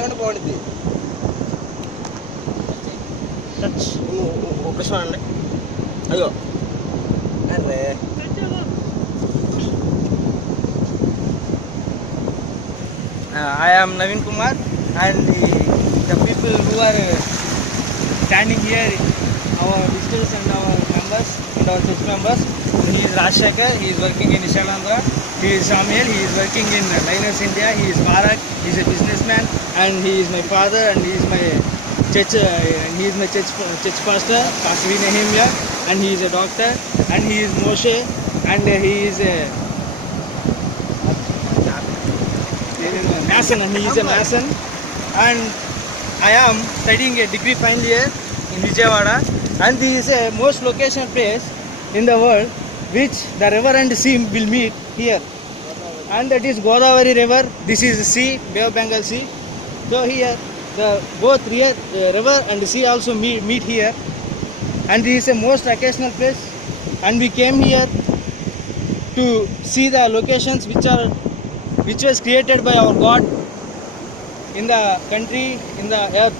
ఎంతమంది బాగుంటుంది ప్రశ్న అండి అయ్యో అరే I am Naveen Kumar and the people who are standing here, our visitors and our members and our church members. He is Rajshekhar, he is working in Ishalandra. He is Samuel, he is working in Linus India. He is Barak, he is a businessman and he is my father and he is my church pastor, Pastor Nehemiah, and he is a doctor and he is Moshe and he is a mason and he is a mason and I am studying a degree final year in Vijayawada and this is a most location place in the world which the river and sea will meet here and that is Godavari river. This is the sea, Bay of Bengal Sea. So here both river and sea also meet here and this is a most occasional place and we came here to see the locations which was created by our God in the country, in the earth.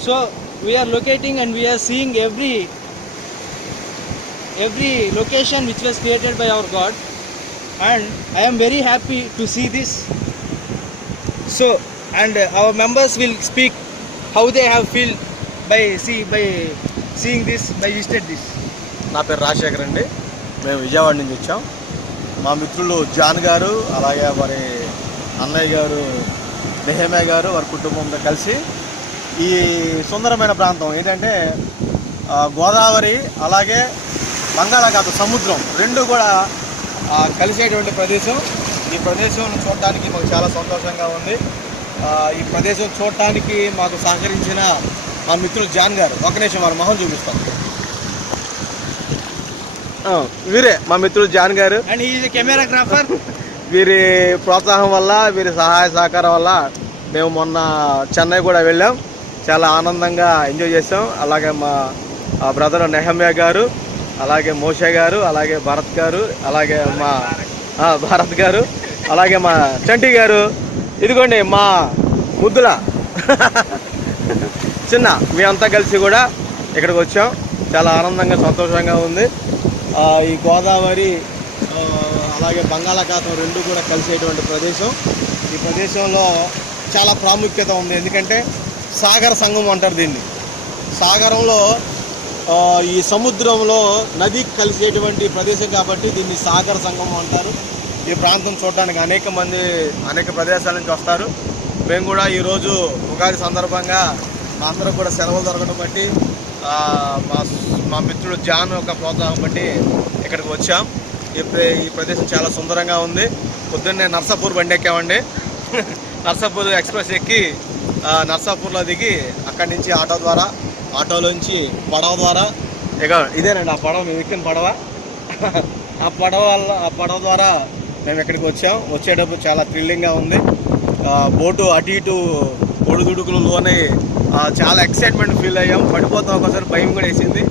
So we are locating and we are seeing every location which was created by our God and I am very happy to see this. So, and our members will speak how they have feel by seeing this, by visited this. నా పేరు రాజశేఖర్ అండి. మేము విజయవాడ నుంచి వచ్చాం. మా మిత్రులు John గారు, అలాగే వారి అన్నయ్య గారు నెహమ్యా గారు, వారి కుటుంబంతో కలిసి ఈ సుందరమైన ప్రాంతం ఏంటంటే గోదావరి అలాగే బంగాళాఖాతం సముద్రం రెండు కూడా కలిసేటువంటి ప్రదేశం. ఈ ప్రదేశం చూడటానికి మాకు చాలా సంతోషంగా ఉంది. ఈ ప్రదేశం చూడటానికి మాకు సహకరించిన మా మిత్రులు జాన్ గారు, ఒక నిమిషం వారి మొహం చూపిస్తాం. వీరే మా మిత్రులు జాన్ గారు, అండ్ హీ ఈజ్ ఎ కెమెరాగ్రాఫర్. వీరి ప్రోత్సాహం వల్ల, వీరి సహాయ సహకారం వల్ల మేము మొన్న చెన్నై కూడా వెళ్ళాం. చాలా ఆనందంగా ఎంజాయ్ చేసాం. అలాగే మా బ్రదర్ నెహమ్యా గారు, అలాగే మోషే గారు, అలాగే భరత్ గారు, అలాగే మా భారత్ గారు, అలాగే మా చంటి గారు, ఇదిగోండి మా ముద్దుల చిన్న, మేమంతా కలిసి కూడా ఇక్కడికి వచ్చాం. చాలా ఆనందంగా సంతోషంగా ఉంది. ఈ గోదావరి అలాగే బంగాళాఖాతం రెండు కూడా కలిసేటువంటి ప్రదేశం. ఈ ప్రదేశంలో చాలా ప్రాముఖ్యత ఉంది. ఎందుకంటే సాగర సంగమం అంటారు దీన్ని. సాగరంలో ఈ సముద్రంలో నది కలిసేటువంటి ప్రదేశం కాబట్టి దీన్ని సాగర సంగమం అంటారు. ఈ ప్రాంతం చూడడానికి అనేక ప్రదేశాల నుంచి వస్తారు. మేము కూడా ఈరోజు ఉగాది సందర్భంగా మా అందరం కూడా సెలవులు దొరకడం బట్టి మా మిత్రుడు జాన్ యొక్క ప్రోత్సాహం బట్టి ఇక్కడికి వచ్చాం. ఈ ప్రదేశం చాలా సుందరంగా ఉంది. పొద్దున్నే నర్సాపూర్ బండి ఎక్కామండి. నర్సాపూర్ ఎక్స్ప్రెస్ ఎక్కి నర్సాపూర్లో దిగి అక్కడి నుంచి ఆటోలోంచి పడవ ద్వారా ఇదేనండి ఆ పడవ, మేము ఎక్కిన పడవ. ఆ పడవ ద్వారా మేము ఇక్కడికి వచ్చాం. వచ్చేటప్పుడు చాలా థ్రిల్లింగ్గా ఉంది. బోటు అటు ఇటు ఒడిదుడుకులు లోనే చాలా ఎక్సైట్మెంట్ ఫీల్ అయ్యాం. పడిపోతాం, ఒకసారి భయం కూడా వేసింది.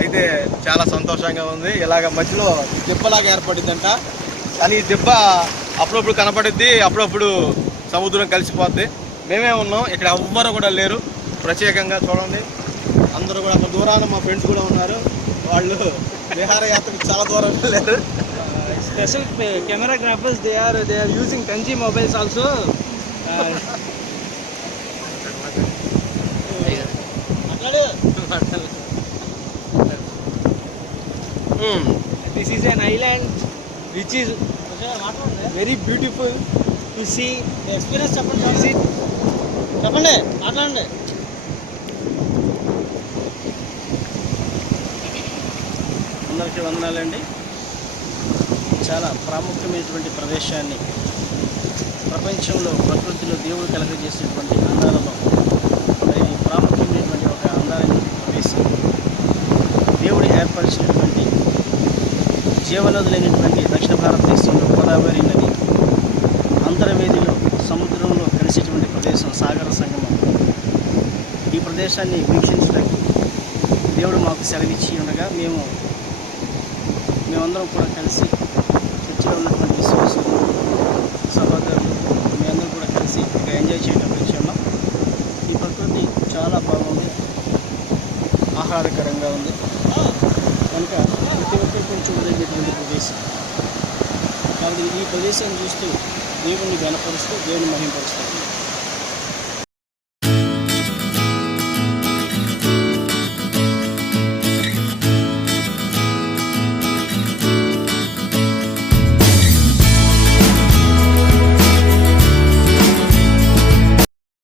అయితే చాలా సంతోషంగా ఉంది. ఇలాగ మధ్యలో దెబ్బలాగా ఏర్పడిందంట. కానీ ఈ దెబ్బ అప్పుడప్పుడు కనపడిద్ది, అప్పుడప్పుడు సముద్రం కలిసిపోద్ది. మేమే ఉన్నాం ఇక్కడ, ఎవ్వరు కూడా లేరు. ప్రత్యేకంగా చూడండి, అందరూ కూడా అంత దూరాన మా ఫ్రెండ్స్ కూడా ఉన్నారు. వాళ్ళు విహారయాత్రకు చాలా దూరం వెళ్ళారు. Special cameragraphers, they are using 10G mobiles also. This is an island which is very beautiful to see. Experience చెప్పండి. మాట్లాడండి. అందరికీ వందనాలండి. చాలా ప్రాముఖ్యమైనటువంటి ప్రదేశాన్ని, ప్రపంచంలో ప్రకృతిలో దేవుడు కలగజేసినటువంటి అందాలలో మరి ప్రాముఖ్యమైనటువంటి ఒక అందాలైనటువంటి ప్రదేశం, దేవుడు ఏర్పరిచినటువంటి జీవనదులైనటువంటి దక్షిణ భారతదేశంలో గోదావరి నది అంతర్వేదిలో సముద్రంలో కలిసేటువంటి ప్రదేశం సాగర సంగమం. ఈ ప్రదేశాన్ని వీక్షించడానికి దేవుడు మాకు సెలవిచ్చి ఉండగా మేమందరం కూడా కలిసి చర్చిలో ఉన్నటువంటి విశ్వాసులు, సహోదరులు మేమందరం కూడా కలిసి ఇక ఎంజాయ్ చేయడానికి వచ్చాము. ఈ ప్రకృతి చాలా బాగుంది, ఆహ్లాదకరంగా ఉంది. కనుక ప్రతి ఒక్కరు కొంచెం వదిలేటువంటి ప్రదేశం కాబట్టి ఈ ప్రదేశాన్ని చూస్తూ దేవుణ్ణి గణపరుస్తూ దేవుని మహింపరుస్తాం.